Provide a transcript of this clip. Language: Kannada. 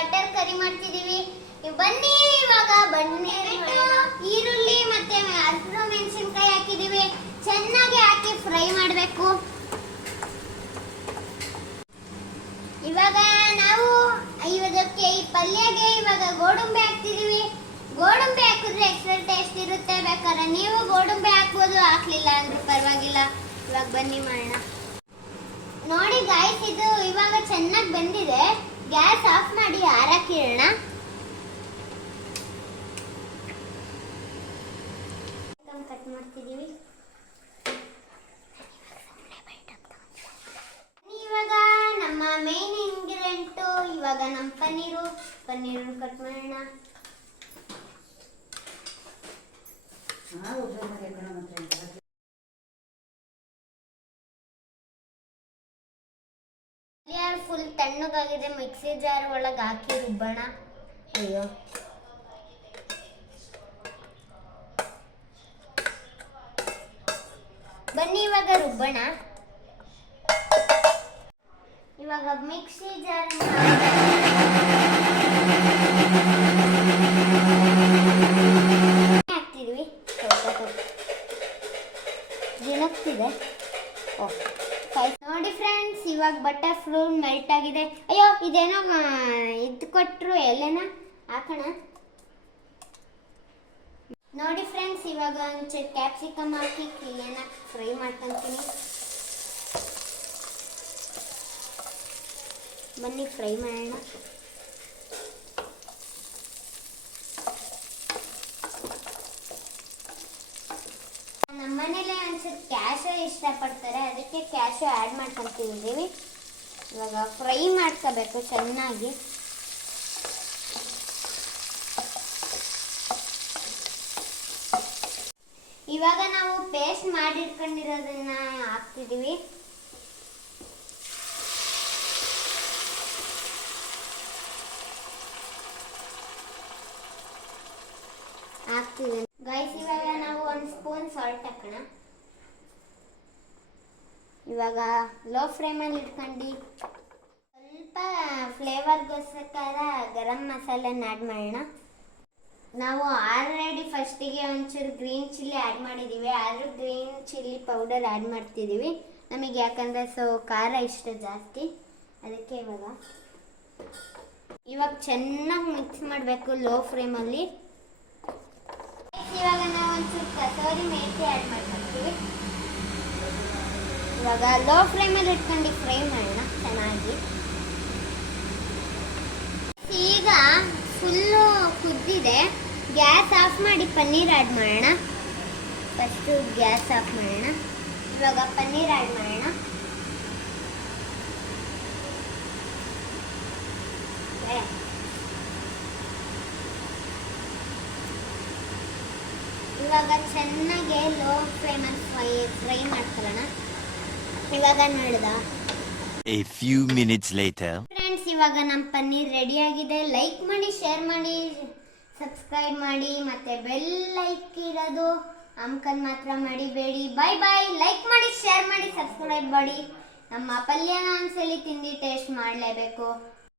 ಬಟರ್ ಕರಿ ಮಾಡ್ತಿದೀವಿ. ಬನ್ನಿ ಇವಾಗ ಬನ್ನಿ ಈರುಳ್ಳಿ ಮತ್ತೆ ಹಸಿರು ಮೆಣಸಿನಕಾಯಿ ಹಾಕಿದೀವಿ. ಚೆನ್ನಾಗಿ ಹಾಕಿ ಫ್ರೈ ಮಾಡಬೇಕು. ಇವಾಗ ನಾವು ಇದಕ್ಕೆ ಈ ಪಲ್ಯಗೆ ಇವಾಗ ಗೋಡಂಬಿ ಹಾಕ್ತಿದೀವಿ. ಗೋಡಂಬಿ ಹಾಕಿದ್ರೆ ಎಕ್ಸ್ಟ್ರಾ ಟೇಸ್ಟ್ ಇರುತ್ತೆ. ಬೇಕಾದ್ರೆ ನೀವು ಗೋಡಂಬಿ ಹಾಕ್ಬೋದು, ಹಾಕ್ಲಿಲ್ಲ ಅಂದ್ರೆ ಪರವಾಗಿಲ್ಲ. ಇವಾಗ ಬನ್ನಿ ಮಾಡೋಣ. ನೋಡಿ ಗಾಯ್ಸ್, ಇದು ಇವಾಗ ಚೆನ್ನಾಗಿ ಬಂದಿದೆ. ಗ್ಯಾಸ್ ಆಫ್ ಮಾಡಿ ಆರಕ್ಕಿಡೋಣ. ಕಟ್ ಮಾಡ್ತಿದೀವಿ. ಇವಾಗ ನಮ್ಮ ಮೇನ್ ಇಂಗ್ರೀಡಿಯೆಂಟ್ ಇವಾಗ ನಮ್ಮ ಪನ್ನೀರು ಕಟ್ ಮಾಡೋಣ. ಫುಲ್ ತಣ್ಣಗಾಗಿದೆ. ಮಿಕ್ಸಿ ಜಾರ್ ಒಳಗೆ ಹಾಕಿ ರುಬ್ಬೋಣ. ಅಯ್ಯೋ, ಬನ್ನಿ ಇವಾಗ ರುಬ್ಬೋಣ. ಇವಾಗ ಮಿಕ್ಸಿ ಜಾರ್ ಹಾಕ್ತಿದ್ವಿ. ಜಿನಕ್ತಿದೆ. ನೋಡಿ ಫ್ರೆಂಡ್ಸ್, ಇವಾಗ ಬಟರ್ ಫ್ಲೂರ್ ಮೆಲ್ಟ್ ಆಗಿದೆ. ಅಯ್ಯೋ, ಇದೇನೋ ಇದು ಕೊಟ್ಟರು ಎಲೆನ ಹಾಕೋಣ. ನೋಡಿ ಫ್ರೆಂಡ್ಸ್, ಇವಾಗ ಒಂಚೂರು ಕ್ಯಾಪ್ಸಿಕಮ್ ಹಾಕಿ ಕ್ಲೀನಾಗಿ ಫ್ರೈ ಮಾಡ್ಕೊತೀನಿ. ಬನ್ನಿ ಫ್ರೈ ಮಾಡೋಣ. ನಮ್ಮನೇಲೆ ಒಂಚೂರು ಕ್ಯಾಶು ಇಷ್ಟಪಡ್ತಾರೆ, ಅದಕ್ಕೆ ಕ್ಯಾಶು ಆ್ಯಡ್ ಮಾಡ್ಕೊತಿದ್ದೀವಿ. ಇವಾಗ ಫ್ರೈ ಮಾಡ್ಕೋಬೇಕು ಚೆನ್ನಾಗಿ. ಇವಾಗ ನಾವು ಪೇಸ್ಟ್ ಮಾಡಿಟ್ಕೊಂಡಿರೋದನ್ನ ಹಾಕ್ತಿದ್ದೀವಿ. ಗೈಸ್, ಇವಾಗ ನಾವು 1 ಸ್ಪೂನ್ ಸಾಲ್ಟ್ ಹಾಕೋಣ. ಇವಾಗ ಲೋ ಫ್ಲೇಮಲ್ಲಿ ಇಟ್ಕೊಂಡು ಸ್ವಲ್ಪ ಫ್ಲೇವರ್ಗೋಸ್ಕರ ಗರಂ ಮಸಾಲೆನ ಆ್ಯಡ್ ಮಾಡೋಣ. ನಾವು ಆಲ್ರೆಡಿ ಫಸ್ಟಿಗೆ ಒಂಚೂರು ಗ್ರೀನ್ ಚಿಲ್ಲಿ ಆ್ಯಡ್ ಮಾಡಿದ್ದೀವಿ, ಆದರೂ ಗ್ರೀನ್ ಚಿಲ್ಲಿ ಪೌಡರ್ ಆ್ಯಡ್ ಮಾಡ್ತಿದ್ದೀವಿ. ನಮಗೆ ಯಾಕಂದರೆ ಖಾರ ಇಷ್ಟ ಜಾಸ್ತಿ, ಅದಕ್ಕೆ ಇವಾಗ ಚೆನ್ನಾಗಿ ಮಿಕ್ಸ್ ಮಾಡಬೇಕು ಲೋ ಫ್ಲೇಮಲ್ಲಿ. ಇವಾಗ ನಾವು ಒಂಚೂರು ಕಸೂರಿ ಮೇಥಿ ಆ್ಯಡ್ ಮಾಡ್ಕೊತೀವಿ. ಇವಾಗ ಲೋ ಫ್ಲೇಮಲ್ಲಿ ಇಟ್ಕೊಂಡು ಫ್ರೈ ಮಾಡೋಣ ಚೆನ್ನಾಗಿ. ಈಗ ಫುಲ್ಲು ಕುದ್ದಿದೆ. ಗ್ಯಾಸ್ ಆಫ್ ಮಾಡಿ ಪನ್ನೀರ್ ಆ್ಯಡ್ ಮಾಡೋಣ. ಫಸ್ಟು ಗ್ಯಾಸ್ ಆಫ್ ಮಾಡೋಣ. ಇವಾಗ ಪನ್ನೀರ್ ಆ್ಯಡ್ ಮಾಡೋಣ. ಇವಾಗ ಚೆನ್ನಾಗಿ ಲೋ ಫ್ಲೇಮಲ್ಲಿ ಫ್ರೈ ಮಾಡ್ಕೊಳ್ಳೋಣ. ಇವಾಗ ನೋಡಿದ A few minutes later. Friends, ಇವಾಗ ನಮ್ಮ ಪನ್ನೀರ್ ರೆಡಿ ಆಗಿದೆ. ಲೈಕ್ ಮಾಡಿ, ಶೇರ್ ಮಾಡಿ, ಸಬ್ಸ್ಕ್ರೈಬ್ ಮಾಡಿ, ಮತ್ತೆ ಬೆಲ್ ಲೈಕ್ ಇರೋದು ಅಮ್ಕನ್ ಮಾತ್ರ ಮಡಿಬೇಡಿ. ಬಾಯ್ ಬಾಯ್. ಲೈಕ್ ಮಾಡಿ, ಶೇರ್ ಮಾಡಿ, ಸಬ್ಸ್ಕ್ರೈಬ್ ಮಾಡಿ. ನಮ್ಮ ಪಲ್ಯನ ಒಂದ್ಸಲಿ ತಿಂದು ಟೇಸ್ಟ್ ಮಾಡಲೇಬೇಕು.